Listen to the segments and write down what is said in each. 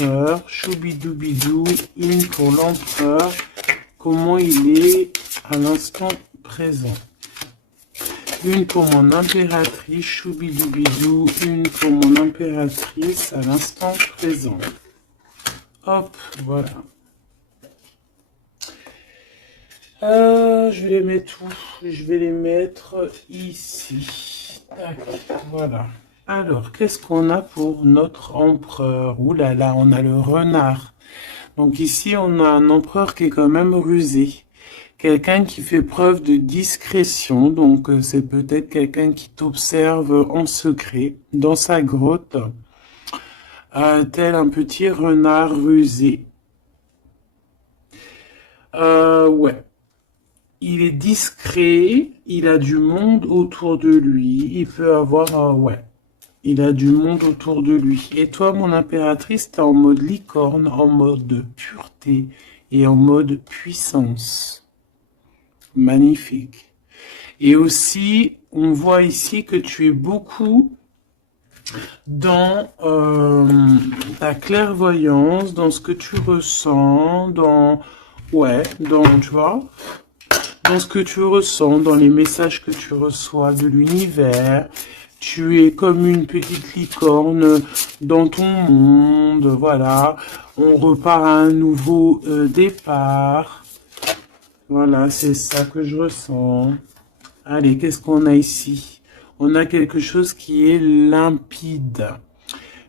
l'empereur. Choubidoubidou, une pour l'empereur. Comment il est à l'instant présent. Une pour mon impératrice. Choubidoubidou, une pour mon impératrice à l'instant présent. Hop, voilà. Je vais les mettre où? Je vais les mettre ici. Tac, voilà. Alors, qu'est-ce qu'on a pour notre empereur? Ouh là là, on a le renard. Donc ici, on a un empereur qui est quand même rusé. Quelqu'un qui fait preuve de discrétion. Donc, c'est peut-être quelqu'un qui t'observe en secret dans sa grotte. Tel un petit renard rusé. Ouais. Il est discret, il a du monde autour de lui, il peut avoir, ouais, il a du monde autour de lui. Et toi, mon impératrice, t'es en mode licorne, en mode pureté et en mode puissance. Magnifique. Et aussi, on voit ici que tu es beaucoup dans ta clairvoyance, dans ce que tu ressens, dans, ouais, dans, tu vois, dans ce que tu ressens, dans les messages que tu reçois de l'univers. Tu es comme une petite licorne dans ton monde, voilà. On repart à un nouveau départ. Voilà, c'est ça que je ressens. Allez, qu'est-ce qu'on a ici? On a quelque chose qui est limpide.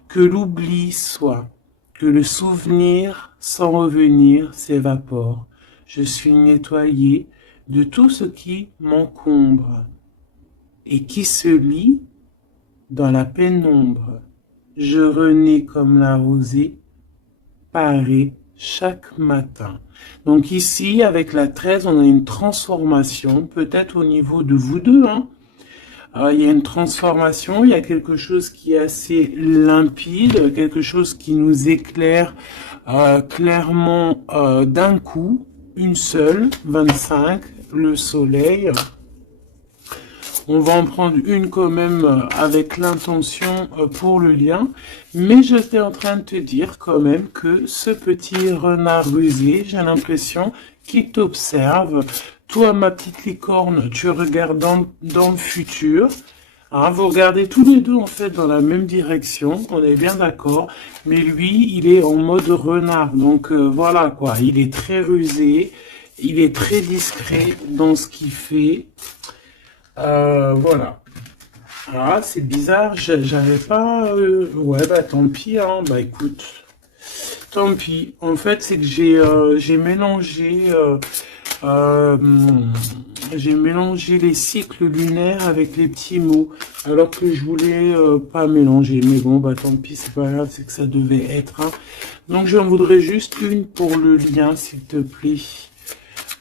Que l'oubli soit, que le souvenir sans revenir s'évapore. Je suis nettoyé de tout ce qui m'encombre et qui se lie dans la pénombre. Je renais comme la rosée, parée chaque matin. Donc ici, avec la 13, on a une transformation, peut-être au niveau de vous deux. Hein. Il y a une transformation, il y a quelque chose qui est assez limpide, quelque chose qui nous éclaire clairement d'un coup, une seule, 25, le soleil. On va en prendre une quand même avec l'intention pour le lien. Mais j'étais en train de te dire quand même que ce petit renard rusé, j'ai l'impression qu'il t'observe. Toi, ma petite licorne, tu regardes dans le futur. Hein, vous regardez tous les deux en fait dans la même direction, on est bien d'accord. Mais lui, il est en mode renard. Donc voilà quoi, il est très rusé, il est très discret dans ce qu'il fait. Voilà. Ah, c'est bizarre, j'avais pas... Ouais, bah tant pis, hein. Bah écoute, tant pis. En fait, c'est que j'ai mélangé... j'ai mélangé les cycles lunaires avec les petits mots, alors que je voulais pas mélanger. Mais bon, bah tant pis, c'est pas grave, c'est que ça devait être. Hein. Donc j'en voudrais juste une pour le lien, s'il te plaît.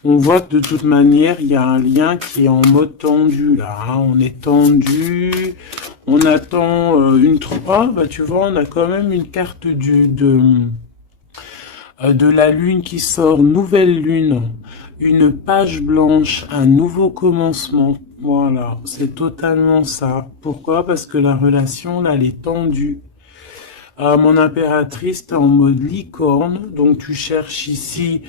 On voit que de toute manière, il y a un lien qui est en mode tendu, là. Hein. On est tendu, on attend une... Ah, bah tu vois, on a quand même une carte de la lune qui sort, nouvelle lune, une page blanche, un nouveau commencement. Voilà, c'est totalement ça. Pourquoi? Parce que la relation, là, elle est tendue. Mon impératrice, t'es en mode licorne, donc tu cherches ici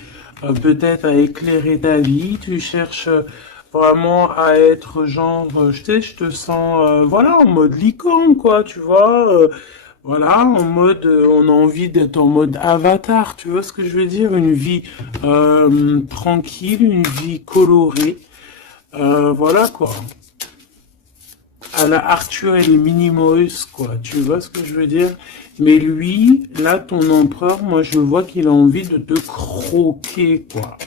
peut-être à éclairer ta vie, tu cherches vraiment à être genre, je sais, je te sens, voilà, en mode licorne, quoi, tu vois, voilà, en mode, on a envie d'être en mode avatar, tu vois ce que je veux dire, une vie tranquille, une vie colorée, voilà, quoi. À la Arthur et les Minimoys, quoi. Tu vois ce que je veux dire? Mais lui, là, ton empereur, moi, je vois qu'il a envie de te croquer, quoi.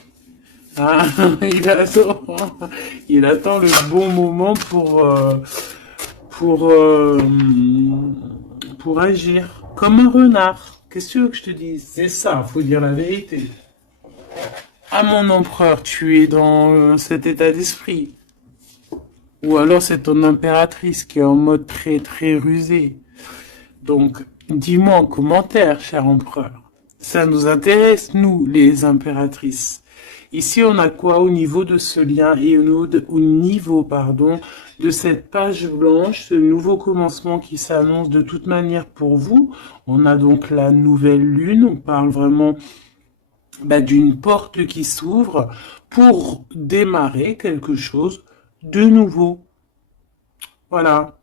Ah, il attend le bon moment pour agir. Comme un renard. Qu'est-ce que tu veux que je te dise? C'est ça, faut dire la vérité. Ah, mon empereur, tu es dans cet état d'esprit. Ou alors c'est ton impératrice qui est en mode très très rusé. Donc, dis-moi en commentaire, cher empereur. Ça nous intéresse, nous, les impératrices. Ici, on a quoi au niveau de ce lien et au niveau, pardon, de cette page blanche, ce nouveau commencement qui s'annonce de toute manière pour vous. On a donc la nouvelle lune, on parle vraiment d'une porte qui s'ouvre pour démarrer quelque chose de nouveau. Voilà.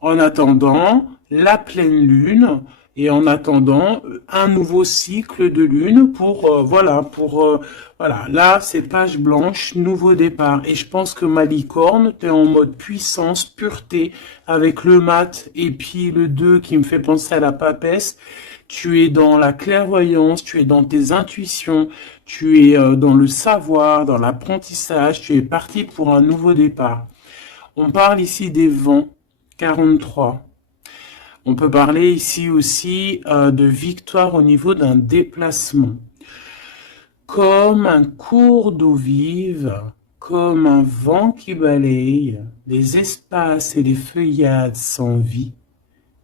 En attendant la pleine lune et en attendant un nouveau cycle de lune pour voilà, là c'est page blanche, nouveau départ. Et je pense que ma licorne, t'es en mode puissance, pureté avec le mat et puis le 2 qui me fait penser à la papesse. Tu es dans la clairvoyance, tu es dans tes intuitions, tu es dans le savoir, dans l'apprentissage, tu es parti pour un nouveau départ. On parle ici des vents, 43. On peut parler ici aussi de victoire au niveau d'un déplacement. Comme un cours d'eau vive, comme un vent qui balaye les espaces et les feuillades sans vie,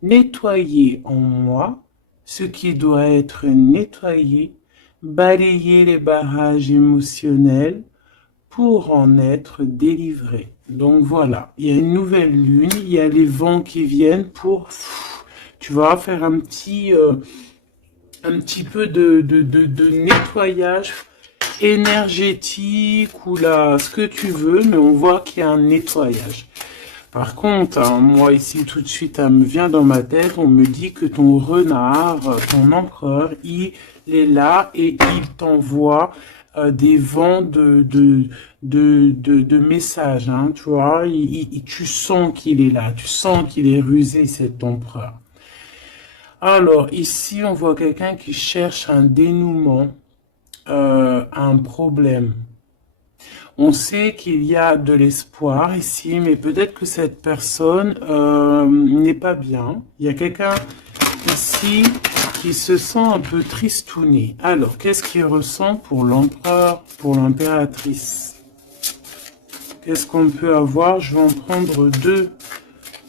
nettoyer en moi ce qui doit être nettoyé, balayer les barrages émotionnels pour en être délivré. Donc voilà, il y a une nouvelle lune, il y a les vents qui viennent pour, tu vas faire un petit peu de nettoyage énergétique ou là, ce que tu veux, mais on voit qu'il y a un nettoyage. Par contre, moi ici tout de suite, ça me vient dans ma tête, on me dit que ton renard, ton empereur, il est là et il t'envoie des vents de messages, hein, tu vois, tu sens qu'il est là, tu sens qu'il est rusé, cet empereur. Alors, ici, on voit quelqu'un qui cherche un dénouement, un problème. On sait qu'il y a de l'espoir ici, mais peut-être que cette personne n'est pas bien. Il y a quelqu'un ici qui se sent un peu tristouné. Alors, qu'est-ce qu'il ressent pour l'empereur, pour l'impératrice? Qu'est-ce qu'on peut avoir? Je vais en prendre deux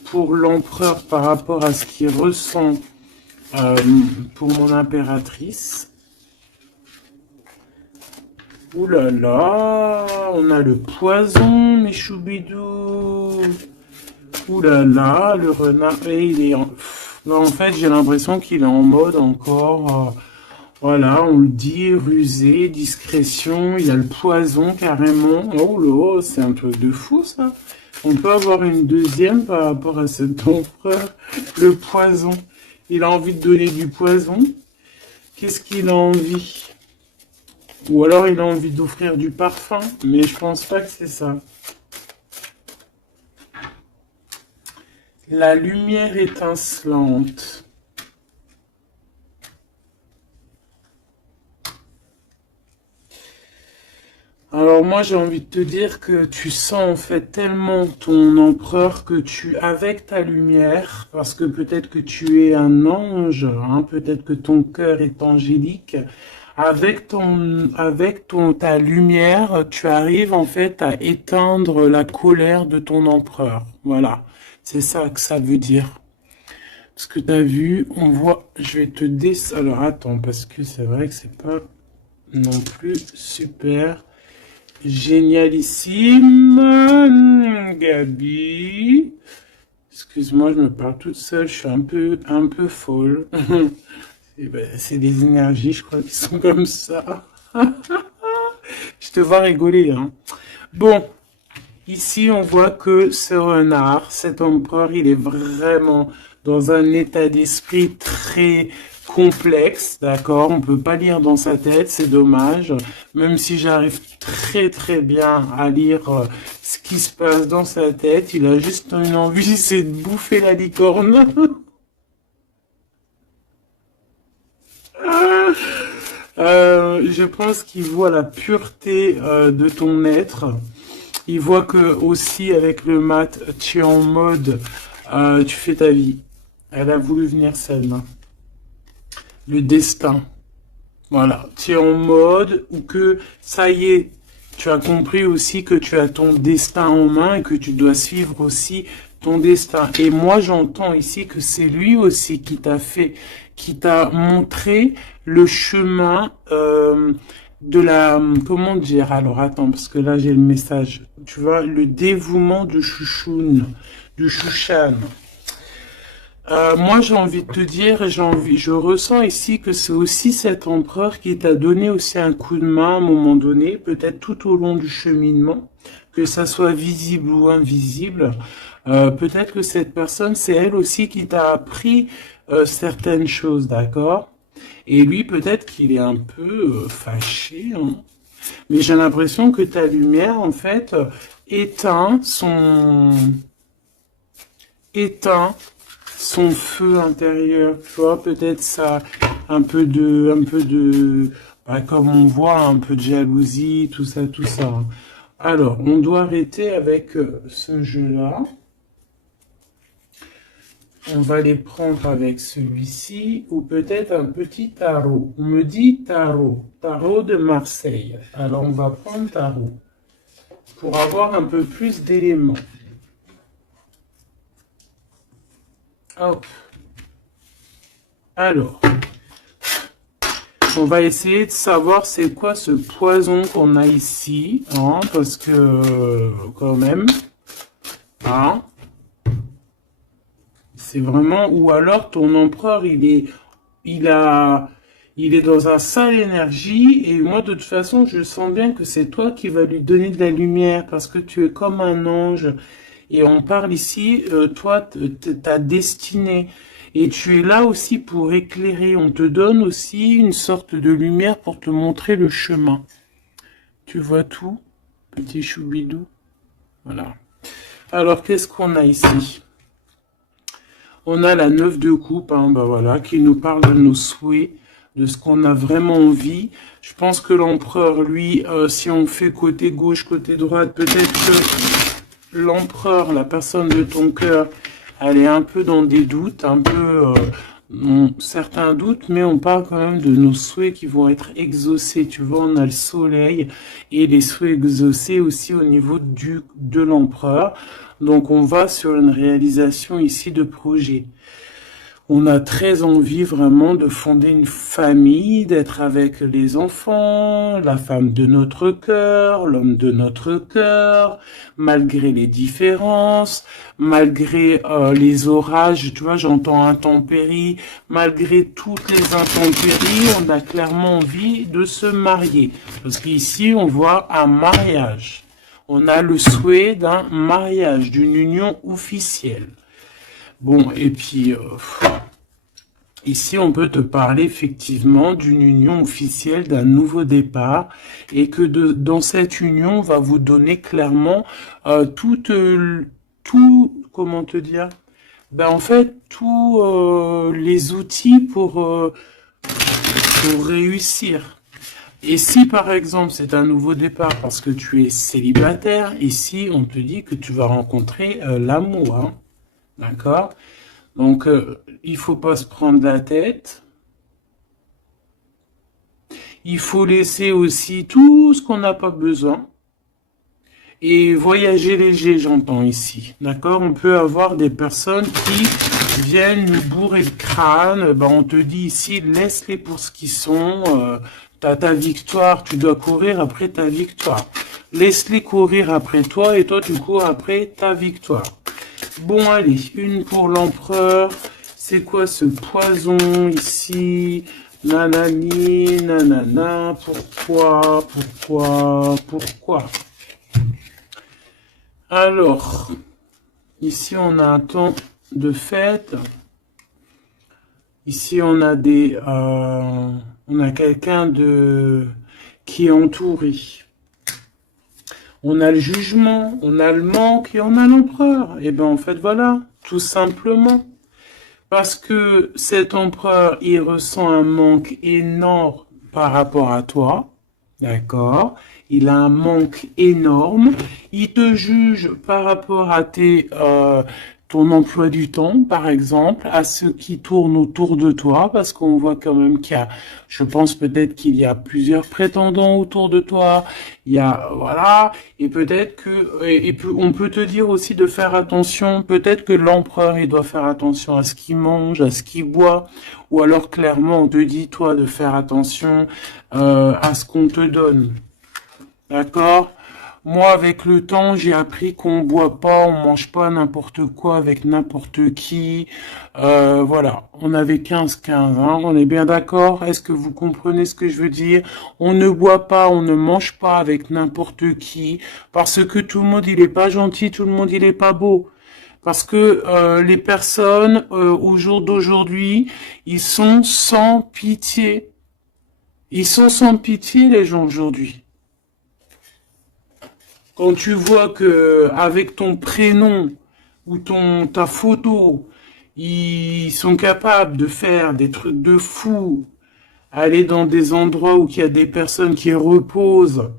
pour l'empereur par rapport à ce qu'il ressent pour mon impératrice. Ouh là là, on a le poison, mes choubidous. Ouh là là, le renard, et il est en fait, j'ai l'impression qu'il est en mode encore, voilà, on le dit, rusé, discrétion, il y a le poison carrément. Oh là, c'est un truc de fou ça. On peut avoir une deuxième par rapport à cet empereur, le poison. Il a envie de donner du poison. Qu'est-ce qu'il a envie? Ou alors il a envie d'offrir du parfum, mais je pense pas que c'est ça. La lumière étincelante. Alors moi j'ai envie de te dire que tu sens en fait tellement ton empereur que avec ta lumière, parce que peut-être que tu es un ange, hein, peut-être que ton cœur est angélique, ta lumière, tu arrives en fait à éteindre la colère de ton empereur. Voilà, c'est ça que ça veut dire. Parce que tu as vu, on voit, je vais te alors attends, parce que c'est vrai que c'est pas non plus super génialissime. Gabi, excuse-moi, je me parle toute seule, je suis un peu folle. C'est des énergies, je crois, qui sont comme ça. Je te vois rigoler, hein. Bon, ici, on voit que ce renard, cet empereur, il est vraiment dans un état d'esprit très complexe, d'accord? On peut pas lire dans sa tête, c'est dommage. Même si j'arrive très très bien à lire ce qui se passe dans sa tête, il a juste une envie, c'est de bouffer la licorne. Je pense qu'il voit la pureté de ton être. Il voit que aussi avec le mat, tu es en mode, tu fais ta vie. Elle a voulu venir Selma. Le destin. Voilà, tu es en mode où que ça y est, tu as compris aussi que tu as ton destin en main et que tu dois suivre aussi ton destin. Et moi, j'entends ici que c'est lui aussi qui t'a montré le chemin de la, comment dire, alors attends, parce que là j'ai le message, tu vois, le dévouement de Chouchoun, de Chouchan. Moi, j'ai envie de te dire, je ressens ici que c'est aussi cet empereur qui t'a donné aussi un coup de main à un moment donné, peut-être tout au long du cheminement, que ça soit visible ou invisible. Peut-être que cette personne, c'est elle aussi qui t'a appris certaines choses, d'accord? Et lui, peut-être qu'il est un peu fâché, hein. Mais j'ai l'impression que ta lumière, en fait, éteint éteint son feu intérieur, tu vois, peut-être ça, bah, comme on voit, un peu de jalousie, tout ça, tout ça. Alors, on doit arrêter avec ce jeu-là. On va les prendre avec celui-ci, ou peut-être un petit tarot. On me dit tarot, tarot de Marseille. Alors, on va prendre tarot, pour avoir un peu plus d'éléments. Hop. Alors, on va essayer de savoir c'est quoi ce poison qu'on a ici, hein, parce que quand même, hein, c'est vraiment, ou alors ton empereur il a, il est dans un sale énergie et moi de toute façon je sens bien que c'est toi qui vas lui donner de la lumière parce que tu es comme un ange et on parle ici, toi, ta destinée. Et tu es là aussi pour éclairer. On te donne aussi une sorte de lumière pour te montrer le chemin. Tu vois tout, petit choubidou? Voilà. Alors, qu'est-ce qu'on a ici? On a la 9 de coupe, hein, bah voilà, qui nous parle de nos souhaits, de ce qu'on a vraiment envie. Je pense que l'empereur, lui, si on fait côté gauche, côté droite, peut-être que l'empereur, la personne de ton cœur, elle est un peu dans des doutes, un peu certains doutes, mais on parle quand même de nos souhaits qui vont être exaucés. Tu vois, on a le soleil et les souhaits exaucés aussi au niveau de l'empereur. Donc on va sur une réalisation ici de projet. On a très envie vraiment de fonder une famille, d'être avec les enfants, la femme de notre cœur, l'homme de notre cœur, malgré les différences, malgré les orages, tu vois, j'entends intempéries, malgré toutes les intempéries, on a clairement envie de se marier. Parce qu'ici, on voit un mariage. On a le souhait d'un mariage, d'une union officielle. Bon, et puis, ici, on peut te parler effectivement d'une union officielle, d'un nouveau départ, et que dans cette union, on va vous donner clairement tout, comment te dire? Ben, en fait, tous les outils pour réussir. Et si par exemple c'est un nouveau départ parce que tu es célibataire, ici on te dit que tu vas rencontrer l'amour, hein. D'accord? Donc il faut pas se prendre la tête. Il faut laisser aussi tout ce qu'on n'a pas besoin. Et voyager léger, j'entends ici. D'accord? On peut avoir des personnes qui viennent nous bourrer le crâne. Ben, on te dit ici, laisse-les pour ce qu'ils sont. T'as ta victoire, tu dois courir après ta victoire. Laisse-les courir après toi et toi tu cours après ta victoire. Bon allez, une pour l'empereur. C'est quoi ce poison ici? Nanani, nanana, pourquoi? Alors, ici on a un temps de fête. Ici on a on a quelqu'un qui est entouré. On a le jugement, on a le manque et on a l'empereur. Et ben en fait voilà, tout simplement. Parce que cet empereur, il ressent un manque énorme par rapport à toi. D'accord? Il a un manque énorme. Il te juge par rapport à ton emploi du temps, par exemple, à ceux qui tournent autour de toi, parce qu'on voit quand même qu'il y a, je pense peut-être qu'il y a plusieurs prétendants autour de toi, il y a, voilà, et peut-être que, on peut te dire aussi de faire attention, peut-être que l'empereur, il doit faire attention à ce qu'il mange, à ce qu'il boit, ou alors clairement, on te dit, toi, de faire attention à ce qu'on te donne. D'accord? Moi, avec le temps, j'ai appris qu'on boit pas, on mange pas n'importe quoi avec n'importe qui. Voilà, on avait 15-15, hein, on est bien d'accord? Est-ce que vous comprenez ce que je veux dire? On ne boit pas, on ne mange pas avec n'importe qui, parce que tout le monde, il est pas gentil, tout le monde, il est pas beau. Parce que les personnes, au jour d'aujourd'hui, ils sont sans pitié. Ils sont sans pitié, les gens, aujourd'hui. Quand tu vois que avec ton prénom ou ta photo, ils sont capables de faire des trucs de fou, aller dans des endroits où il y a des personnes qui reposent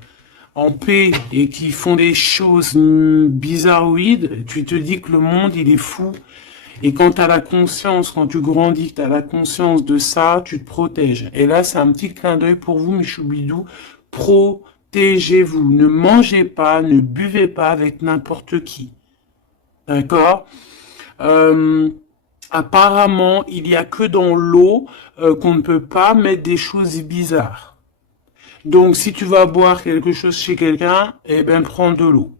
en paix et qui font des choses bizarroïdes, tu te dis que le monde, il est fou. Et quand tu as la conscience, quand tu grandis, tu as la conscience de ça, tu te protèges. Et là, c'est un petit clin d'œil pour vous, mes choubidous. Protégez-vous. Ne mangez pas, ne buvez pas avec n'importe qui. D'accord? euh, Apparemment, il y a que dans l'eau qu'on ne peut pas mettre des choses bizarres. Donc, si tu vas boire quelque chose chez quelqu'un, eh ben, prends de l'eau.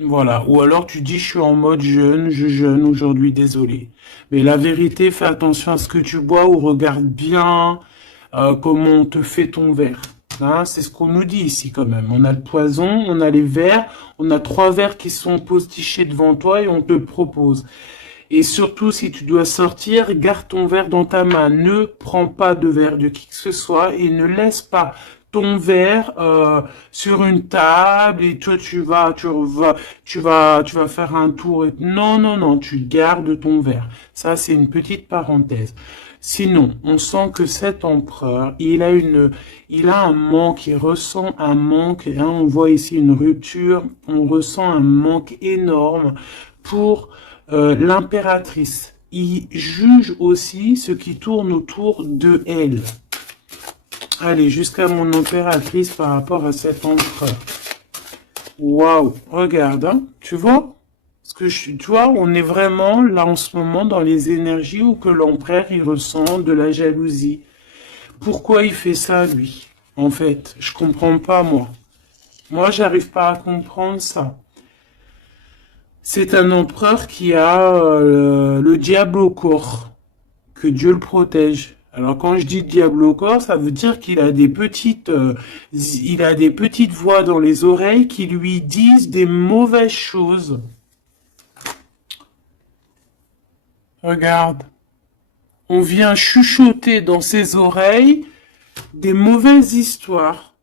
Voilà. Ou alors tu dis, je suis en mode jeûne, je jeûne aujourd'hui, désolé. Mais la vérité, fais attention à ce que tu bois ou regarde bien comment on te fait ton verre. Hein, c'est ce qu'on nous dit ici quand même. On a le poison, on a les verres, on a 3 verres qui sont postichés devant toi et on te le propose. Et surtout, si tu dois sortir, garde ton verre dans ta main. Ne prends pas de verre de qui que ce soit et ne laisse pas ton verre sur une table et toi tu vas faire un tour. Non, non, non, tu gardes ton verre. Ça, c'est une petite parenthèse. Sinon, on sent que cet empereur, il a un manque, il ressent un manque. Hein, on voit ici une rupture, on ressent un manque énorme pour l'impératrice. Il juge aussi ce qui tourne autour de elle. Allez, jusqu'à mon impératrice par rapport à cet empereur. Waouh, regarde, hein, tu vois? Tu vois, on est vraiment là en ce moment dans les énergies où que l'empereur il ressent de la jalousie. Pourquoi il fait ça, lui? En fait, je comprends pas, moi. Moi, j'arrive pas à comprendre ça. C'est un empereur qui a le diable au corps. Que Dieu le protège. Alors quand je dis diable au corps, ça veut dire qu'il a il a des petites voix dans les oreilles qui lui disent des mauvaises choses. Regarde, on vient chuchoter dans ses oreilles des mauvaises histoires.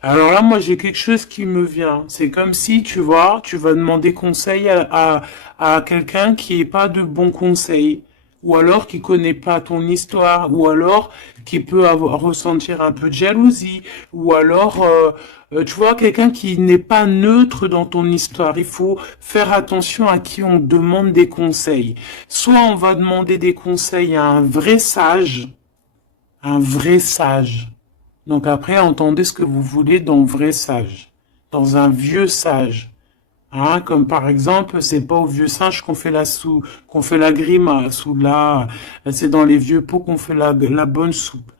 Alors là, moi, j'ai quelque chose qui me vient. C'est comme si, tu vois, tu vas demander conseil à quelqu'un qui n'est pas de bons conseils. Ou alors qui connaît pas ton histoire. Ou alors qui peut ressentir un peu de jalousie. Ou alors, tu vois, quelqu'un qui n'est pas neutre dans ton histoire. Il faut faire attention à qui on demande des conseils. Soit on va demander des conseils à un vrai sage. Un vrai sage. Donc après, entendez ce que vous voulez dans vrai sage, dans un vieux sage. Hein, comme par exemple, c'est pas au vieux singe qu'on fait la grimace, ou là, c'est dans les vieux pots qu'on fait la bonne soupe.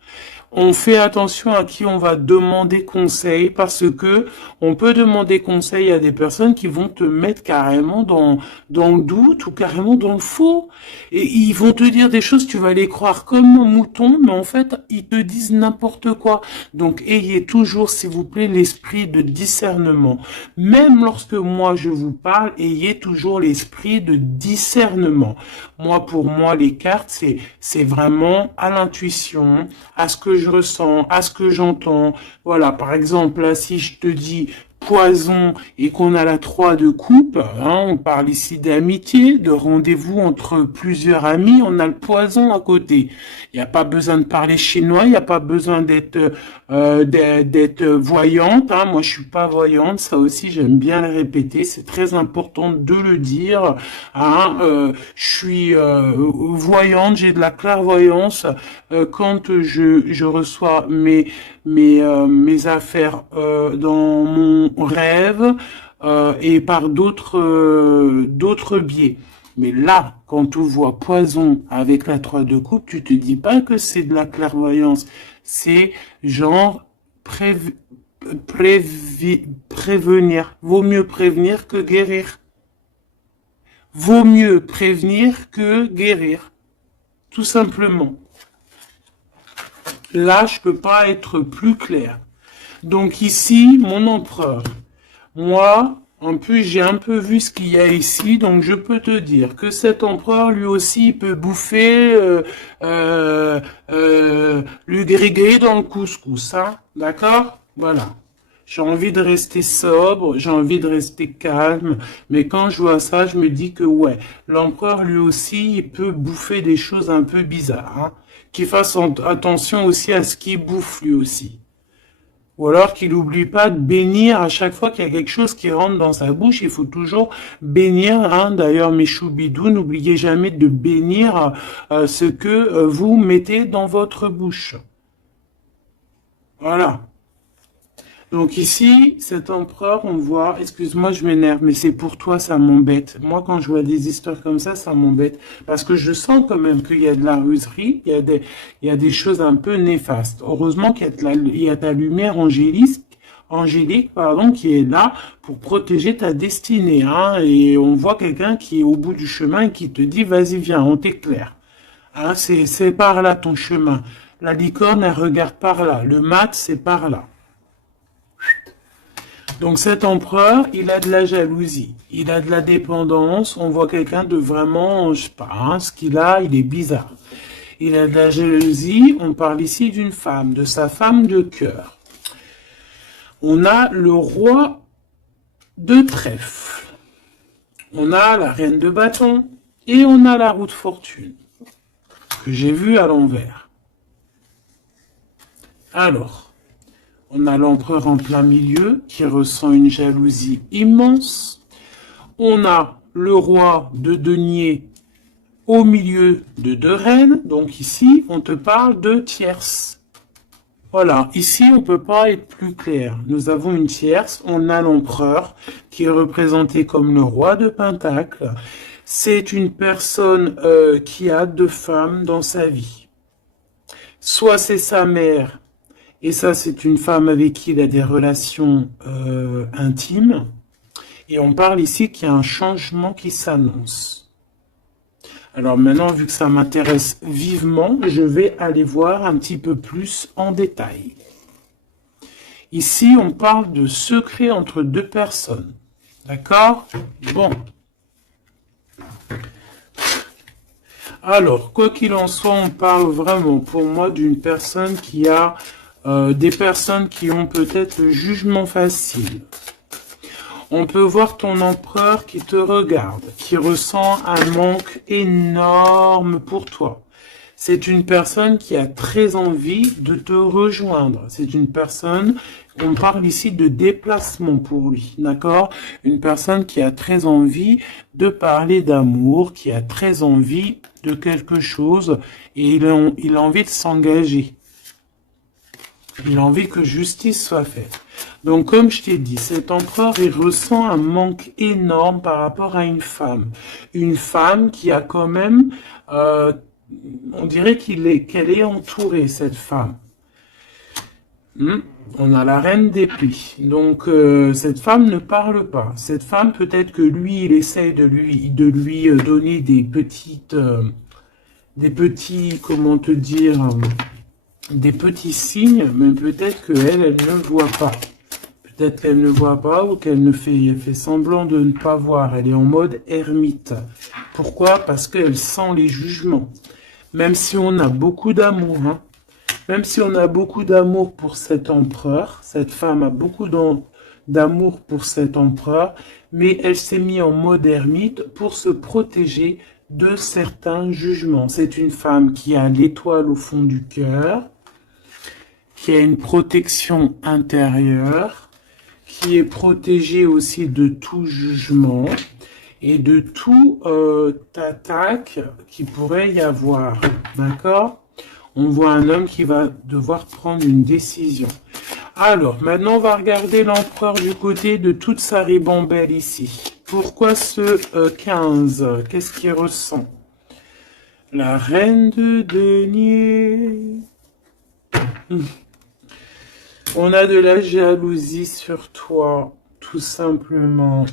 On fait attention à qui on va demander conseil parce que on peut demander conseil à des personnes qui vont te mettre carrément dans le doute ou carrément dans le faux. Et ils vont te dire des choses, tu vas les croire comme un mouton, mais en fait, ils te disent n'importe quoi. Donc, ayez toujours, s'il vous plaît, l'esprit de discernement. Même lorsque moi je vous parle, ayez toujours l'esprit de discernement. Moi, pour moi, les cartes, c'est vraiment à l'intuition, à ce que je ressens, à ce que j'entends. Voilà, par exemple, là, si je te dis poison et qu'on a la 3 de coupe, hein, on parle ici d'amitié, de rendez-vous entre plusieurs amis, on a le poison à côté. Il n'y a pas besoin de parler chinois, il n'y a pas besoin d'être voyante. Hein. Moi, je suis pas voyante, ça aussi, j'aime bien le répéter. C'est très important de le dire. Hein. Je suis voyante, j'ai de la clairvoyance quand je reçois mes affaires dans mon rêve et par d'autres biais. Mais là, quand tu vois poison avec la 3 de coupe, tu te dis pas que c'est de la clairvoyance. C'est genre prévenir. Vaut mieux prévenir que guérir. Vaut mieux prévenir que guérir. Tout simplement. Là, je peux pas être plus clair. Donc ici, mon empereur. Moi, en plus, j'ai un peu vu ce qu'il y a ici, donc je peux te dire que cet empereur, lui aussi, il peut bouffer le gris-gris dans le couscous, hein, d'accord? Voilà. J'ai envie de rester sobre, j'ai envie de rester calme, mais quand je vois ça, je me dis que ouais, l'empereur, lui aussi, il peut bouffer des choses un peu bizarres, hein, qu'il fasse attention aussi à ce qu'il bouffe, lui aussi. Ou alors qu'il n'oublie pas de bénir à chaque fois qu'il y a quelque chose qui rentre dans sa bouche. Il faut toujours bénir. Hein. D'ailleurs, mes choubidous, n'oubliez jamais de bénir ce que vous mettez dans votre bouche. Voilà. Donc ici, cet empereur, on voit, excuse-moi, je m'énerve, mais c'est pour toi, ça m'embête. Moi, quand je vois des histoires comme ça m'embête. Parce que je sens quand même qu'il y a de la ruserie, il y a des choses un peu néfastes. Heureusement qu'il y a ta lumière angélique, pardon, qui est là pour protéger ta destinée. Hein, et on voit quelqu'un qui est au bout du chemin et qui te dit, vas-y, viens, on t'éclaire. Hein, c'est par là ton chemin. La licorne, elle regarde par là. Le mat, c'est par là. Donc cet empereur, il a de la jalousie, il a de la dépendance, on voit quelqu'un de vraiment, je sais pas, hein, ce qu'il a, il est bizarre. Il a de la jalousie, on parle ici d'une femme, de sa femme de cœur. On a le roi de trèfle, on a la reine de bâton et on a la roue de fortune, que j'ai vue à l'envers. Alors, on a l'empereur en plein milieu qui ressent une jalousie immense. On a le roi de denier au milieu de 2 reines. Donc ici, on te parle de tierce. Voilà, ici, on ne peut pas être plus clair. Nous avons une tierce. On a l'empereur qui est représenté comme le roi de Pentacle. C'est une personne qui a 2 femmes dans sa vie. Soit c'est sa mère, et ça, c'est une femme avec qui il a des relations intimes. Et on parle ici qu'il y a un changement qui s'annonce. Alors maintenant, vu que ça m'intéresse vivement, je vais aller voir un petit peu plus en détail. Ici, on parle de secret entre 2 personnes. D'accord? Bon. Alors, quoi qu'il en soit, on parle vraiment, pour moi, d'une personne qui a des personnes qui ont peut-être le jugement facile. On peut voir ton empereur qui te regarde, qui ressent un manque énorme pour toi. C'est une personne qui a très envie de te rejoindre. C'est une personne, on parle ici de déplacement pour lui, d'accord? Une personne qui a très envie de parler d'amour, qui a très envie de quelque chose et il a envie de s'engager. Il a envie que justice soit faite. Donc, comme je t'ai dit, cet empereur, il ressent un manque énorme par rapport à une femme. Une femme qui a quand même, on dirait qu'elle est entourée, cette femme. On a la reine d'épée. Donc, cette femme ne parle pas. Cette femme, peut-être que lui, il essaye de lui donner des petits, comment te dire, des petits signes, mais peut-être qu'elle, elle ne voit pas. Peut-être qu'elle ne voit pas ou qu'elle elle fait semblant de ne pas voir. Elle est en mode ermite. Pourquoi? Parce qu'elle sent les jugements. Même si on a beaucoup d'amour, même si on a beaucoup d'amour pour cet empereur, cette femme a beaucoup d'amour pour cet empereur, mais elle s'est mise en mode ermite pour se protéger de certains jugements. C'est une femme qui a l'étoile au fond du cœur, qui a une protection intérieure, qui est protégée aussi de tout jugement et de tout attaque qui pourrait y avoir. D'accord? On voit un homme qui va devoir prendre une décision. Alors, maintenant, on va regarder l'empereur du côté de toute sa ribambelle ici. Pourquoi ce 15? Qu'est-ce qu'il ressent? La reine de denier. On a de la jalousie sur toi, tout simplement.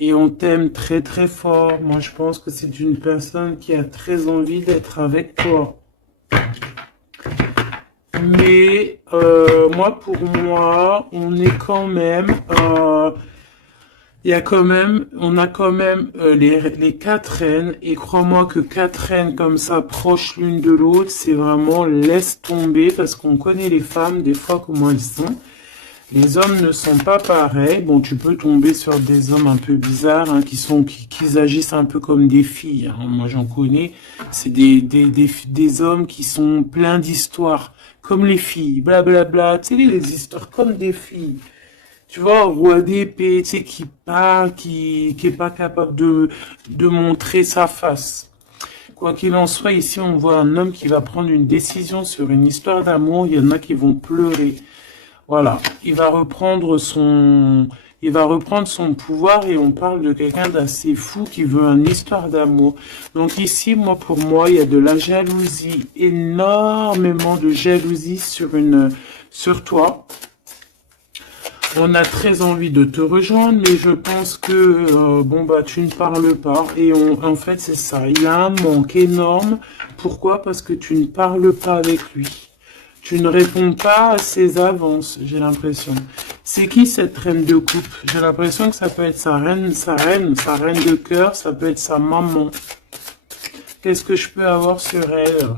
Et on t'aime très très fort. Moi, je pense que c'est une personne qui a très envie d'être avec toi. Mais moi, pour moi, on est quand même, on a quand même les quatre reines. Et crois-moi que quatre reines comme ça, proches l'une de l'autre, c'est vraiment laisse tomber parce qu'on connaît les femmes des fois comment elles sont. Les hommes ne sont pas pareils. Bon, tu peux tomber sur des hommes un peu bizarres, hein, qui agissent un peu comme des filles. Hein. Moi, j'en connais. C'est des hommes qui sont pleins d'histoires, comme les filles, blablabla. Tu sais, les histoires comme des filles. Tu vois, roi d'épée, tu sais, qui parle, qui est pas capable de montrer sa face. Quoi qu'il en soit, ici, on voit un homme qui va prendre une décision sur une histoire d'amour. Il y en a qui vont pleurer. Voilà, il va reprendre son pouvoir et on parle de quelqu'un d'assez fou qui veut une histoire d'amour. Donc ici, pour moi, il y a de la jalousie, énormément de jalousie sur toi. On a très envie de te rejoindre, mais je pense que tu ne parles pas. Et en fait, c'est ça. Il y a un manque énorme. Pourquoi? Parce que tu ne parles pas avec lui. Tu ne réponds pas à ses avances, j'ai l'impression. C'est qui cette reine de coupe? J'ai l'impression que ça peut être sa reine de cœur, ça peut être sa maman. Qu'est-ce que je peux avoir sur elle?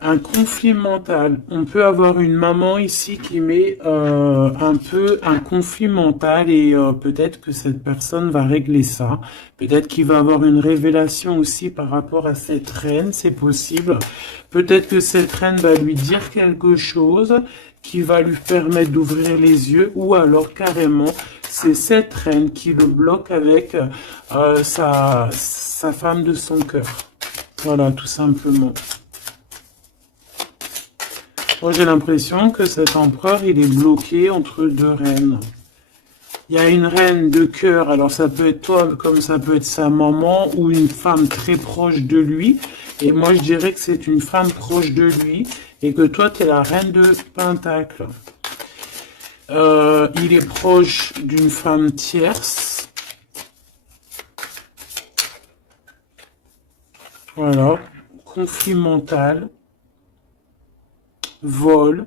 Un conflit mental. On peut avoir une maman ici qui met un peu un conflit mental et peut-être que cette personne va régler ça. Peut-être qu'il va avoir une révélation aussi par rapport à cette reine, c'est possible. Peut-être que cette reine va lui dire quelque chose qui va lui permettre d'ouvrir les yeux ou alors carrément c'est cette reine qui le bloque avec sa femme de son cœur. Voilà, tout simplement. Moi, j'ai l'impression que cet empereur, il est bloqué entre deux reines. Il y a une reine de cœur, alors ça peut être toi, comme ça peut être sa maman, ou une femme très proche de lui. Et moi, je dirais que c'est une femme proche de lui, et que toi, tu es la reine de Pentacle. Il est proche d'une femme tierce. Voilà, conflit mental. Vol,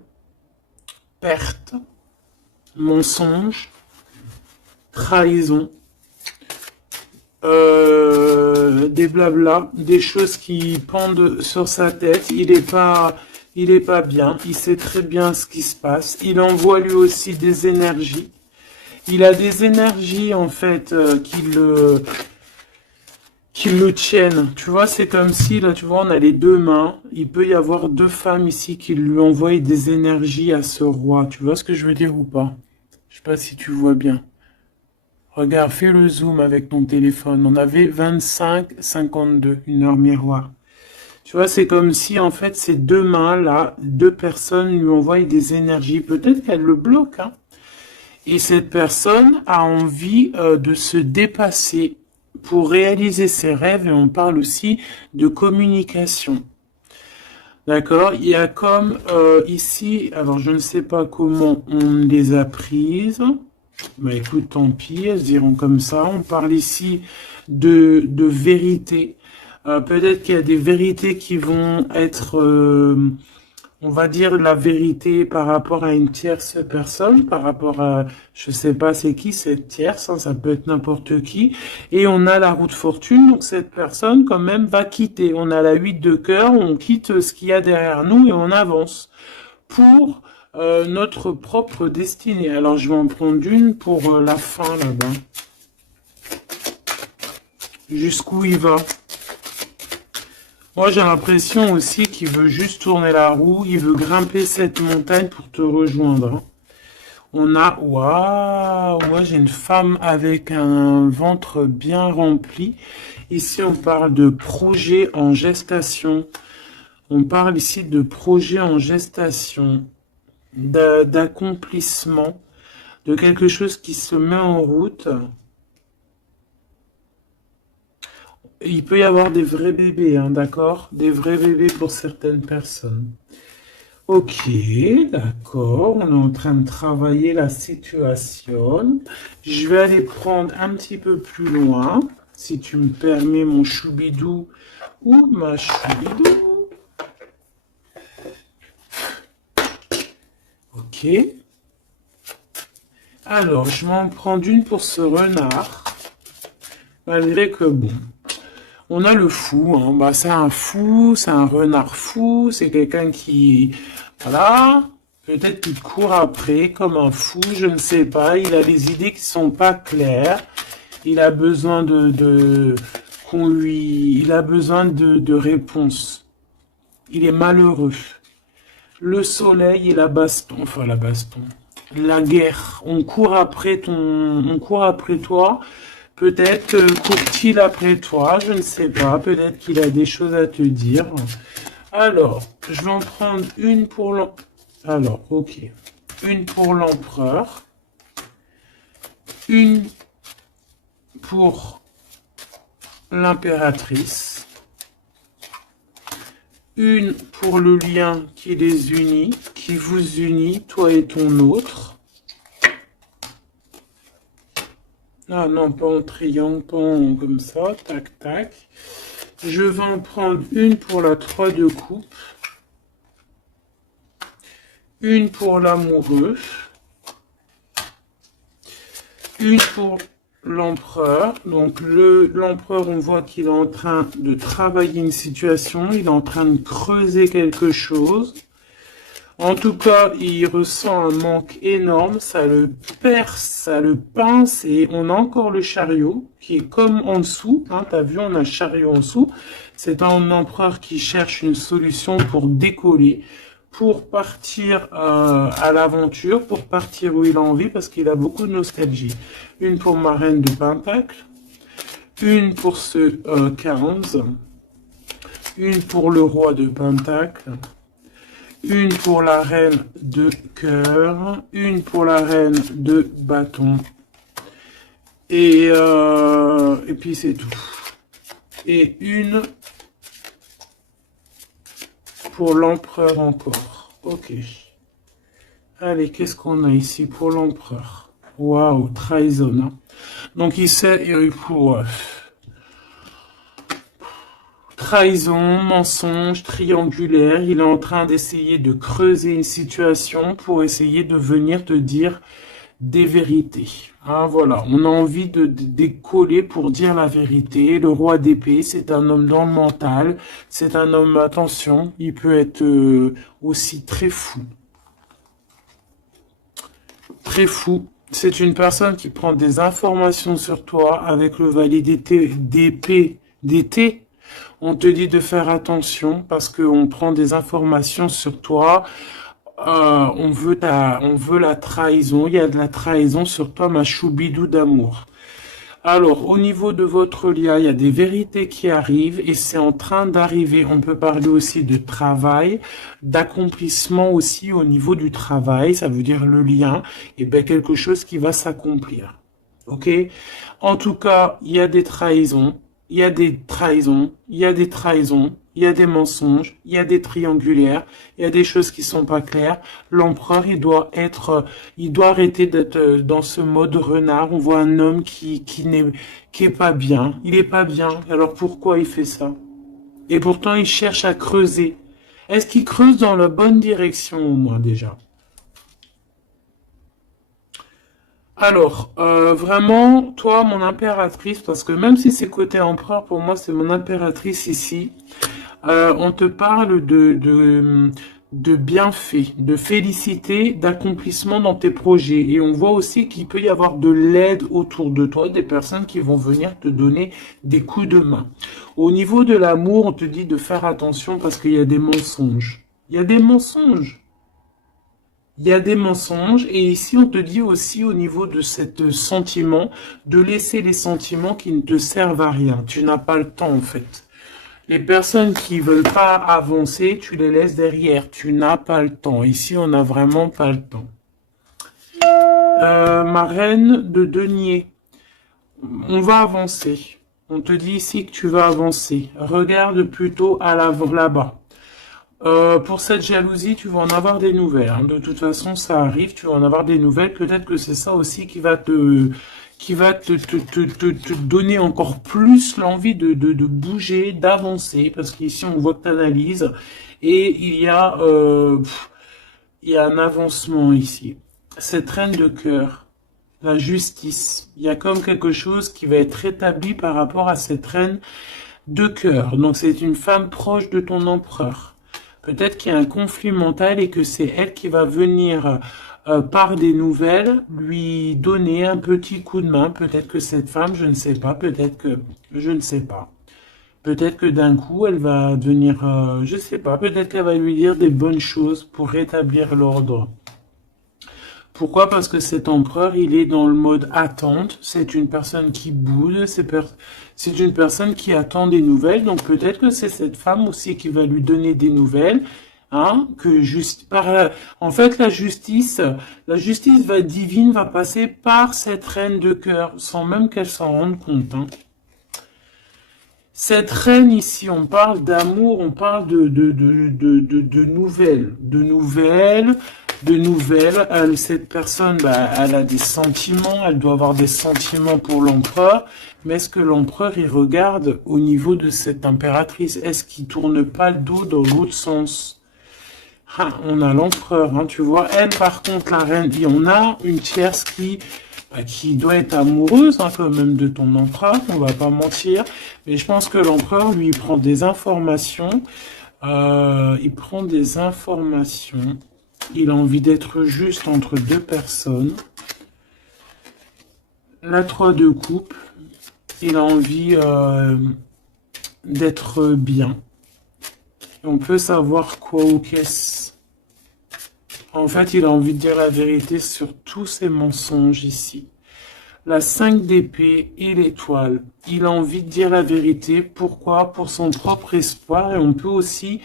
perte, mensonge, trahison, des blabla, des choses qui pendent sur sa tête. Il est pas bien. Il sait très bien ce qui se passe. Il envoie lui aussi des énergies. Il a des énergies en fait qui le tiennent. Tu vois, c'est comme si, là, tu vois, on a les deux mains. Il peut y avoir deux femmes ici qui lui envoient des énergies à ce roi. Tu vois ce que je veux dire ou pas? Je sais pas si tu vois bien. Regarde, fais le zoom avec ton téléphone. On avait 25,52, une heure miroir. Tu vois, c'est comme si, en fait, ces deux mains-là, deux personnes lui envoient des énergies. Peut-être qu'elles le bloquent, hein. Et cette personne a envie de se dépasser pour réaliser ses rêves, et on parle aussi de communication. D'accord? Il y a comme ici, alors je ne sais pas comment on les a prises. Bah écoute, tant pis, elles se diront comme ça. On parle ici de vérité. Peut-être qu'il y a des vérités qui vont être on va dire la vérité par rapport à une tierce personne, par rapport à, je sais pas c'est qui cette tierce, hein, ça peut être n'importe qui. Et on a la roue de fortune, donc cette personne quand même va quitter. On a la 8 de cœur, on quitte ce qu'il y a derrière nous et on avance pour notre propre destinée. Alors je vais en prendre une pour la fin là-bas. Jusqu'où il va? Moi, j'ai l'impression aussi qu'il veut juste tourner la roue, il veut grimper cette montagne pour te rejoindre. Hein. On a, waouh, moi j'ai une femme avec un ventre bien rempli. Ici, on parle de projet en gestation. On parle ici de projet en gestation, d'accomplissement, de quelque chose qui se met en route. Il peut y avoir des vrais bébés, hein, d'accord? Des vrais bébés pour certaines personnes. Ok, d'accord. On est en train de travailler la situation. Je vais aller prendre un petit peu plus loin, si tu me permets, mon choubidou ou ma choubidou. Ok. Alors, je vais en prendre une pour ce renard. Malgré que, bon... On a le fou, hein. Bah, c'est un fou, c'est un renard fou, c'est quelqu'un qui, voilà, peut-être qu'il court après comme un fou, je ne sais pas, il a des idées qui sont pas claires, il a besoin il a besoin de réponses, il est malheureux. Le soleil et la baston, enfin la baston, la guerre, on court après toi. Peut-être court-il après toi, je ne sais pas. Peut-être qu'il a des choses à te dire. Alors, je vais en prendre une pour l'empereur. Alors, ok. Une pour l'empereur. Une pour l'impératrice. Une pour le lien qui les unit, qui vous unit, toi et ton autre. Ah non, pas en triangle, pas en comme ça, tac, tac. Je vais en prendre une pour la 3 de coupe. Une pour l'amoureux. Une pour l'empereur. Donc l'empereur, on voit qu'il est en train de travailler une situation. Il est en train de creuser quelque chose. En tout cas, il ressent un manque énorme, ça le perce, ça le pince, et on a encore le chariot, qui est comme en dessous, hein, t'as vu, on a un chariot en dessous, c'est un empereur qui cherche une solution pour décoller, pour partir à l'aventure, pour partir où il a envie, parce qu'il a beaucoup de nostalgie. Une pour ma reine de Pentacle, une pour ce 15, une pour le roi de Pentacle, une pour la reine de cœur, une pour la reine de bâton, et puis c'est tout. Et une pour l'empereur encore. Ok. Allez, qu'est-ce qu'on a ici pour l'empereur? Waouh, trahison. Hein. Donc il sait, pour... Trahison, mensonge, triangulaire, il est en train d'essayer de creuser une situation pour essayer de venir te dire des vérités. Hein, voilà, on a envie de décoller pour dire la vérité. Le roi d'épée, c'est un homme dans le mental, c'est un homme, attention, il peut être aussi très fou. Très fou. C'est une personne qui prend des informations sur toi avec le valet d'épée d'été. On te dit de faire attention parce qu'on prend des informations sur toi. On veut la trahison. Il y a de la trahison sur toi, ma choubidou d'amour. Alors, au niveau de votre lien, il y a des vérités qui arrivent et c'est en train d'arriver. On peut parler aussi de travail, d'accomplissement aussi au niveau du travail. Ça veut dire le lien. Et bien, quelque chose qui va s'accomplir. Ok? En tout cas, il y a des trahisons. Il y a des trahisons, il y a des trahisons, il y a des mensonges, il y a des triangulaires, il y a des choses qui sont pas claires. L'empereur, il doit arrêter d'être dans ce mode renard. On voit un homme qui est pas bien. Il est pas bien. Alors pourquoi il fait ça? Et pourtant, il cherche à creuser. Est-ce qu'il creuse dans la bonne direction au moins déjà? Alors, vraiment, toi, mon impératrice, parce que même si c'est côté empereur, pour moi, c'est mon impératrice ici. On te parle de bienfaits, de félicité, d'accomplissement dans tes projets. Et on voit aussi qu'il peut y avoir de l'aide autour de toi, des personnes qui vont venir te donner des coups de main. Au niveau de l'amour, on te dit de faire attention parce qu'il y a des mensonges. Il y a des mensonges. Il y a des mensonges et ici on te dit aussi au niveau de cet sentiment de laisser les sentiments qui ne te servent à rien. Tu n'as pas le temps en fait. Les personnes qui veulent pas avancer, tu les laisses derrière. Tu n'as pas le temps. Ici on n'a vraiment pas le temps. Ma reine de denier. On va avancer. On te dit ici que tu vas avancer. Regarde plutôt à l'avant là-bas. Pour cette jalousie, tu vas en avoir des nouvelles. Hein. De toute façon, ça arrive, tu vas en avoir des nouvelles. Peut-être que c'est ça aussi qui va te donner encore plus l'envie de bouger, d'avancer. Parce qu'ici, on voit que tu analyses. Et il y a un avancement ici. Cette reine de cœur, la justice. Il y a comme quelque chose qui va être établi par rapport à cette reine de cœur. Donc, c'est une femme proche de ton empereur. Peut-être qu'il y a un conflit mental et que c'est elle qui va venir par des nouvelles lui donner un petit coup de main. Peut-être que cette femme, je ne sais pas, peut-être que je ne sais pas. Peut-être que d'un coup, elle va devenir, je ne sais pas, peut-être qu'elle va lui dire des bonnes choses pour rétablir l'ordre. Pourquoi? Parce que cet empereur, il est dans le mode attente. C'est une personne qui boude, c'est une personne qui attend des nouvelles. Donc peut-être que c'est cette femme aussi qui va lui donner des nouvelles. Hein, en fait, la justice divine va passer par cette reine de cœur, sans même qu'elle s'en rende compte. Hein. Cette reine ici, on parle d'amour, on parle de nouvelles, cette personne, elle a des sentiments, elle doit avoir des sentiments pour l'empereur. Mais est-ce que l'empereur, il regarde au niveau de cette impératrice? Est-ce qu'il tourne pas le dos dans l'autre sens? Ah, on a l'empereur, hein, tu vois. Elle, par contre, la reine, on a une tierce qui doit être amoureuse, hein, quand même, de ton empereur, on va pas mentir. Mais je pense que l'empereur, lui, il prend des informations. Il prend des informations. Il a envie d'être juste entre deux personnes. La 3 de coupe. Il a envie d'être bien. On peut savoir quoi ou qu'est-ce. En fait, il a envie de dire la vérité sur tous ces mensonges ici. La 5 d'épée et l'étoile. Il a envie de dire la vérité. Pourquoi? Pour son propre espoir. Et on peut aussi,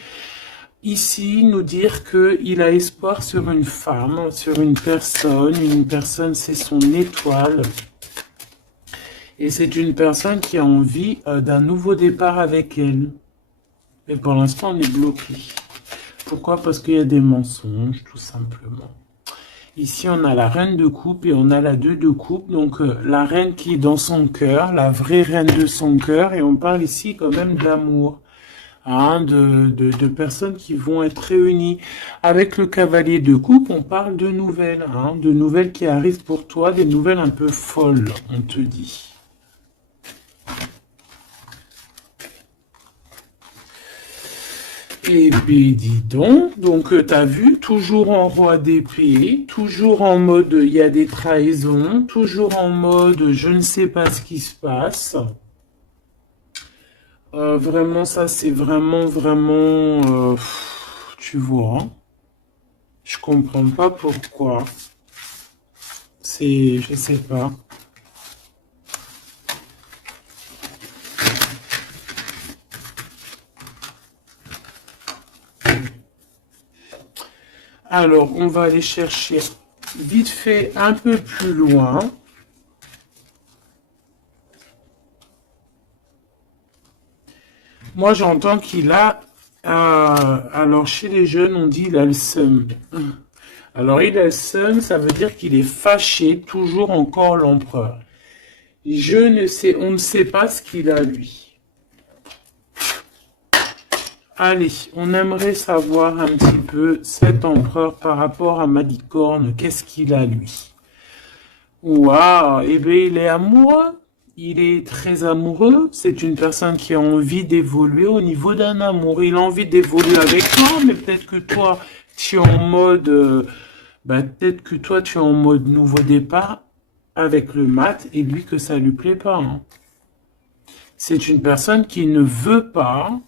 ici, nous dire qu'il a espoir sur une femme, sur une personne. Une personne, c'est son étoile. Et c'est une personne qui a envie d'un nouveau départ avec elle. Mais pour l'instant, on est bloqué. Pourquoi? Parce qu'il y a des mensonges, tout simplement. Ici, on a la reine de coupe et on a la 2 de coupe. Donc, la reine qui est dans son cœur, la vraie reine de son cœur. Et on parle ici quand même d'amour. Hein, de personnes qui vont être réunies. Avec le cavalier de coupe, on parle de nouvelles. Hein, de nouvelles qui arrivent pour toi, des nouvelles un peu folles, on te dit. Et puis, dis donc, t'as vu, toujours en roi d'épée, toujours en mode, il y a des trahisons, toujours en mode, je ne sais pas ce qui se passe. Vraiment, ça, c'est vraiment, tu vois, hein. Je comprends pas pourquoi. Je sais pas. Alors, on va aller chercher vite fait un peu plus loin. Moi, j'entends qu'il a... alors, chez les jeunes, on dit il a le seum. Alors, il a le seum, ça veut dire qu'il est fâché, toujours encore l'empereur. On ne sait pas ce qu'il a, lui. Allez, on aimerait savoir un petit peu cet empereur par rapport à Malicorne. Qu'est-ce qu'il a, lui? Waouh, eh bien, il est amoureux. Il est très amoureux. C'est une personne qui a envie d'évoluer au niveau d'un amour. Il a envie d'évoluer avec toi, mais peut-être que toi, tu es en mode, peut-être que toi, tu es en mode nouveau départ avec le mat et lui que ça lui plaît pas, hein. C'est une personne qui ne veut pas.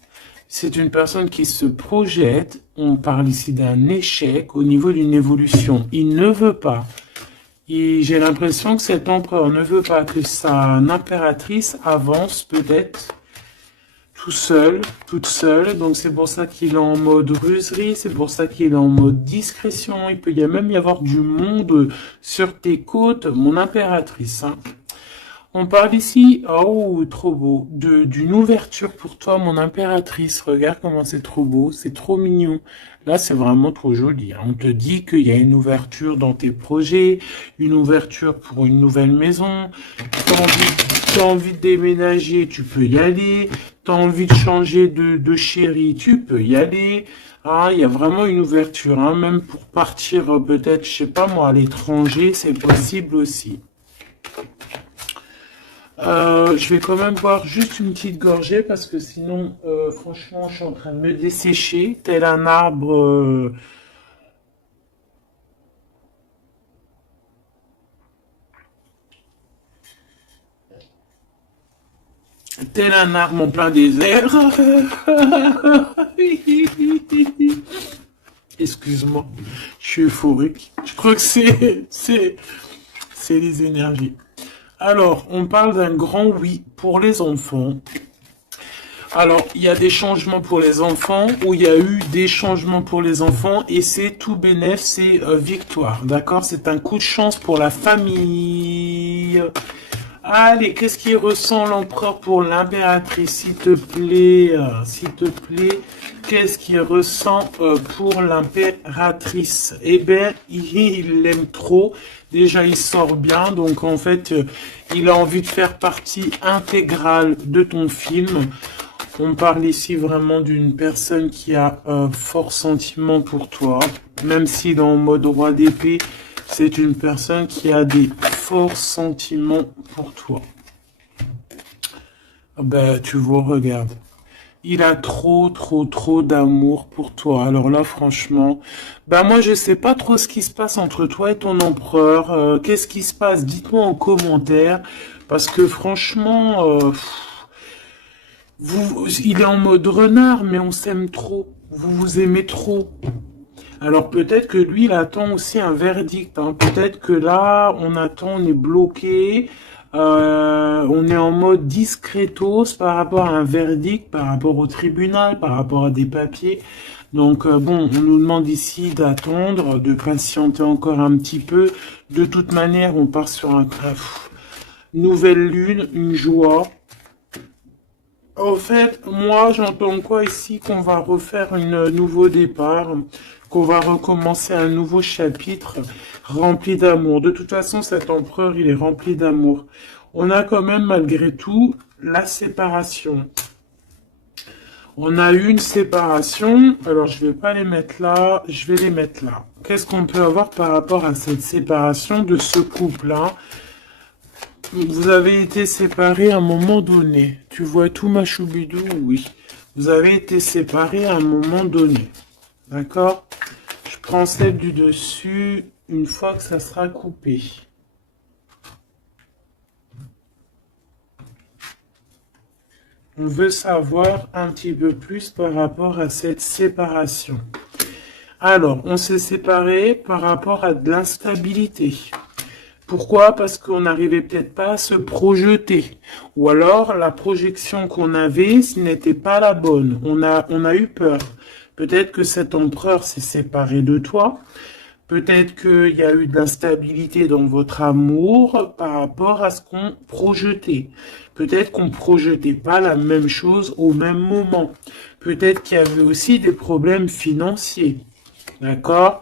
C'est une personne qui se projette. On parle ici d'un échec au niveau d'une évolution. Il ne veut pas. Et j'ai l'impression que cet empereur ne veut pas que sa impératrice avance peut-être tout seul, toute seule. Donc c'est pour ça qu'il est en mode ruserie, c'est pour ça qu'il est en mode discrétion. Il peut même y avoir du monde sur tes côtes, mon impératrice, hein. On parle ici, oh, trop beau, d'une ouverture pour toi, mon impératrice. Regarde comment c'est trop beau, c'est trop mignon. Là, c'est vraiment trop joli, hein. On te dit qu'il y a une ouverture dans tes projets, une ouverture pour une nouvelle maison. T'as envie de déménager, tu peux y aller. T'as envie de changer de chérie, tu peux y aller. Ah, il y a vraiment une ouverture, hein. Même pour partir peut-être, je sais pas moi, à l'étranger, c'est possible aussi. Je vais quand même boire juste une petite gorgée parce que sinon, franchement, je suis en train de me dessécher, tel un arbre, en plein désert. Excuse-moi, je suis euphorique. Je crois que c'est les énergies. Alors, on parle d'un grand oui pour les enfants. Alors, il y a des changements pour les enfants, ou il y a eu des changements pour les enfants, et c'est tout bénef, c'est victoire, d'accord? C'est un coup de chance pour la famille. Allez, qu'est-ce qu'il ressent l'empereur pour l'impératrice, s'il te plaît, qu'est-ce qu'il ressent pour l'impératrice? Eh bien, il l'aime trop. Déjà, il sort bien, donc en fait, il a envie de faire partie intégrale de ton film. On parle ici vraiment d'une personne qui a fort sentiment pour toi, même si dans le mode roi d'épée, c'est une personne qui a des forts sentiments pour toi. Ben, tu vois, regarde. Il a trop, trop, trop d'amour pour toi. Alors là, franchement, ben moi, je sais pas trop ce qui se passe entre toi et ton empereur. Qu'est-ce qui se passe? Dites-moi en commentaire. Parce que franchement, il est en mode renard, mais on s'aime trop. Vous vous aimez trop. Alors peut-être que lui, il attend aussi un verdict, hein. Peut-être que là, on attend, on est bloqué, on est en mode discretos par rapport à un verdict, par rapport au tribunal, par rapport à des papiers. Donc bon, on nous demande ici d'attendre, de patienter encore un petit peu. De toute manière, on part sur un nouvelle lune, une joie. Au fait, moi, j'entends quoi ici? Qu'on va refaire un nouveau départ, qu'on va recommencer un nouveau chapitre rempli d'amour. De toute façon, cet empereur, il est rempli d'amour. On a quand même, malgré tout, la séparation. On a eu une séparation. Alors, je vais pas les mettre là, je vais les mettre là. Qu'est-ce qu'on peut avoir par rapport à cette séparation de ce couple-là? Vous avez été séparés à un moment donné. Tu vois tout, ma choubidou? Oui. Vous avez été séparés à un moment donné. D'accord? Je prends celle du dessus une fois que ça sera coupé. On veut savoir un petit peu plus par rapport à cette séparation. Alors, on s'est séparés par rapport à de l'instabilité. Pourquoi? Parce qu'on n'arrivait peut-être pas à se projeter. Ou alors, la projection qu'on avait, ce n'était pas la bonne. On a eu peur. Peut-être que cet empereur s'est séparé de toi. Peut-être qu'il y a eu de l'instabilité dans votre amour par rapport à ce qu'on projetait. Peut-être qu'on ne projetait pas la même chose au même moment. Peut-être qu'il y avait aussi des problèmes financiers. D'accord?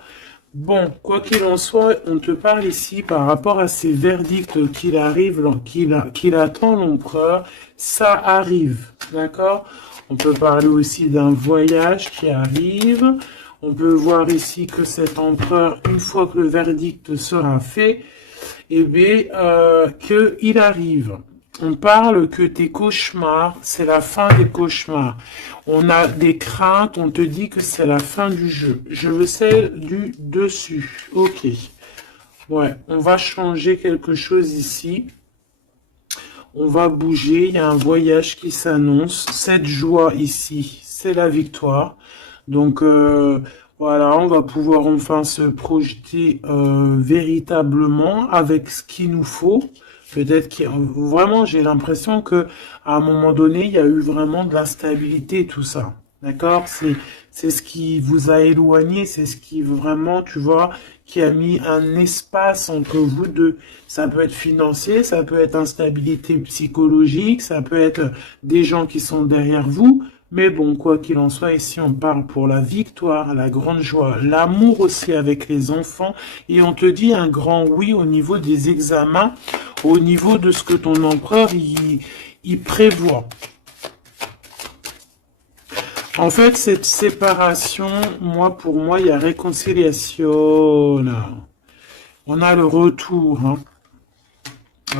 Bon, quoi qu'il en soit, on te parle ici par rapport à ces verdicts qu'il attend l'empereur. Ça arrive, d'accord? On peut parler aussi d'un voyage qui arrive. On peut voir ici que cet empereur, une fois que le verdict sera fait, eh bien, qu'il arrive. On parle que tes cauchemars, c'est la fin des cauchemars. On a des craintes, on te dit que c'est la fin du jeu. Je veux celle du dessus. Ok. Ouais, on va changer quelque chose ici. On va bouger, il y a un voyage qui s'annonce. Cette joie ici, c'est la victoire. Donc, voilà, on va pouvoir enfin se projeter véritablement avec ce qu'il nous faut. Peut-être que vraiment, j'ai l'impression que à un moment donné, il y a eu vraiment de l'instabilité, tout ça. D'accord? C'est ce qui vous a éloigné, c'est ce qui vraiment, tu vois, qui a mis un espace entre vous deux. Ça peut être financier, ça peut être instabilité psychologique, ça peut être des gens qui sont derrière vous. Mais bon, quoi qu'il en soit, ici on parle pour la victoire, la grande joie, l'amour aussi avec les enfants. Et on te dit un grand oui au niveau des examens, au niveau de ce que ton empereur il prévoit. En fait, cette séparation, pour moi, il y a réconciliation. On a le retour, hein,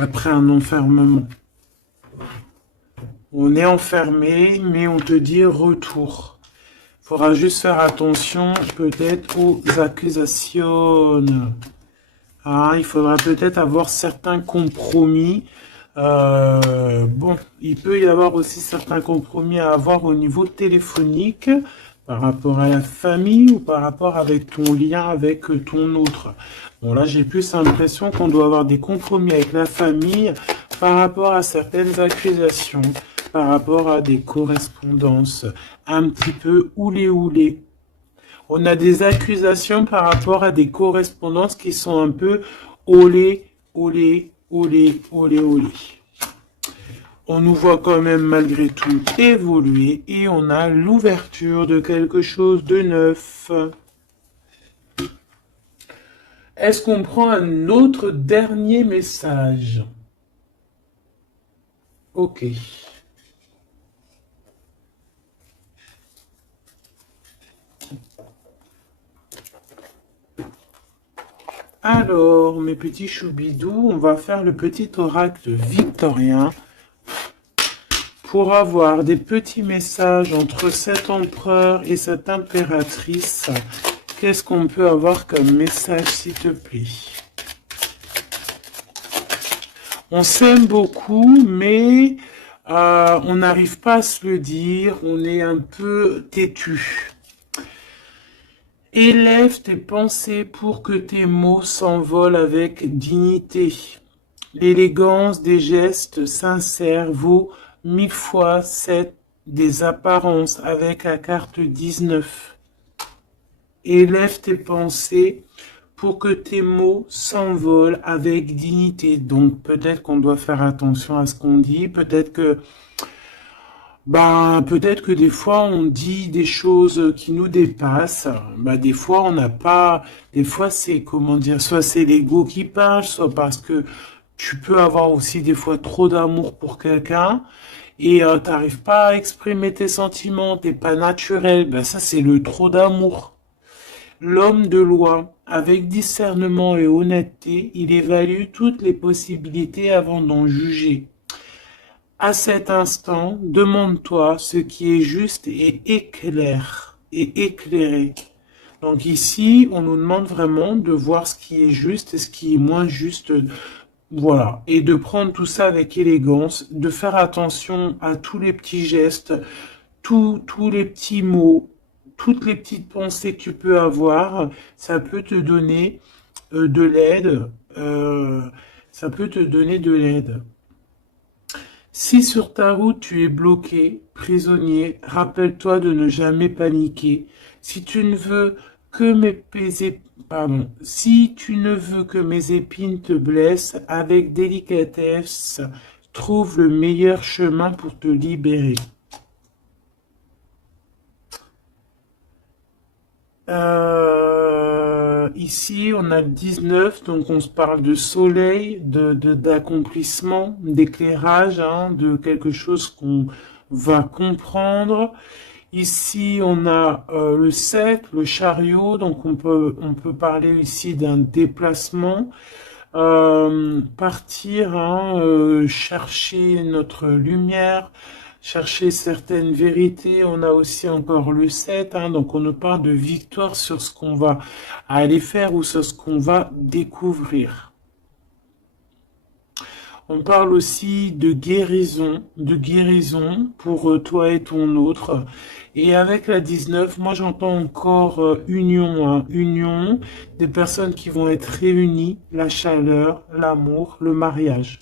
après un enfermement. On est enfermé, mais on te dit retour. Il faudra juste faire attention, peut-être, aux accusations. Hein, il faudra peut-être avoir certains compromis. Bon, il peut y avoir aussi certains compromis à avoir au niveau téléphonique par rapport à la famille ou par rapport avec ton lien avec ton autre. Bon, là, j'ai plus l'impression qu'on doit avoir des compromis avec la famille par rapport à certaines accusations, par rapport à des correspondances un petit peu oulé. On a des accusations par rapport à des correspondances qui sont un peu olé. On nous voit quand même malgré tout évoluer et on a l'ouverture de quelque chose de neuf. Est-ce qu'on prend un autre dernier message? Ok. Alors, mes petits choubidous, on va faire le petit oracle victorien pour avoir des petits messages entre cet empereur et cette impératrice. Qu'est-ce qu'on peut avoir comme message, s'il te plaît? On s'aime beaucoup, mais on n'arrive pas à se le dire, on est un peu têtu. Élève tes pensées pour que tes mots s'envolent avec dignité. L'élégance des gestes sincères vaut 1000 fois 7 des apparences avec la carte 19. Élève tes pensées pour que tes mots s'envolent avec dignité. Donc peut-être qu'on doit faire attention à ce qu'on dit, peut-être que des fois on dit des choses qui nous dépassent. Des fois on n'a pas, des fois c'est comment dire, soit c'est l'ego qui parle, soit parce que tu peux avoir aussi des fois trop d'amour pour quelqu'un et t'arrives pas à exprimer tes sentiments, t'es pas naturel. Ça c'est le trop d'amour. L'homme de loi, avec discernement et honnêteté, il évalue toutes les possibilités avant d'en juger. À cet instant, demande-toi ce qui est juste et éclairé. Donc ici, on nous demande vraiment de voir ce qui est juste et ce qui est moins juste. Voilà. Et de prendre tout ça avec élégance, de faire attention à tous les petits gestes, tous les petits mots, toutes les petites pensées que tu peux avoir. Ça peut te donner de l'aide. Ça peut te donner de l'aide. Si sur ta route tu es bloqué, prisonnier, rappelle-toi de ne jamais paniquer. Si tu ne veux que si tu ne veux que mes épines te blessent, avec délicatesse, trouve le meilleur chemin pour te libérer. Ici, on a le 19, donc on se parle de soleil, d'accomplissement, d'éclairage, hein, de quelque chose va comprendre. Ici, on a le 7, le chariot, donc on peut parler ici d'un déplacement. Partir, hein, chercher notre lumière, chercher certaines vérités. On a aussi encore le 7, hein, donc on nous parle de victoire sur ce qu'on va aller faire ou sur ce qu'on va découvrir. On parle aussi de guérison pour toi et ton autre. Et avec la 19, moi j'entends encore union, hein, union, des personnes qui vont être réunies, la chaleur, l'amour, le mariage.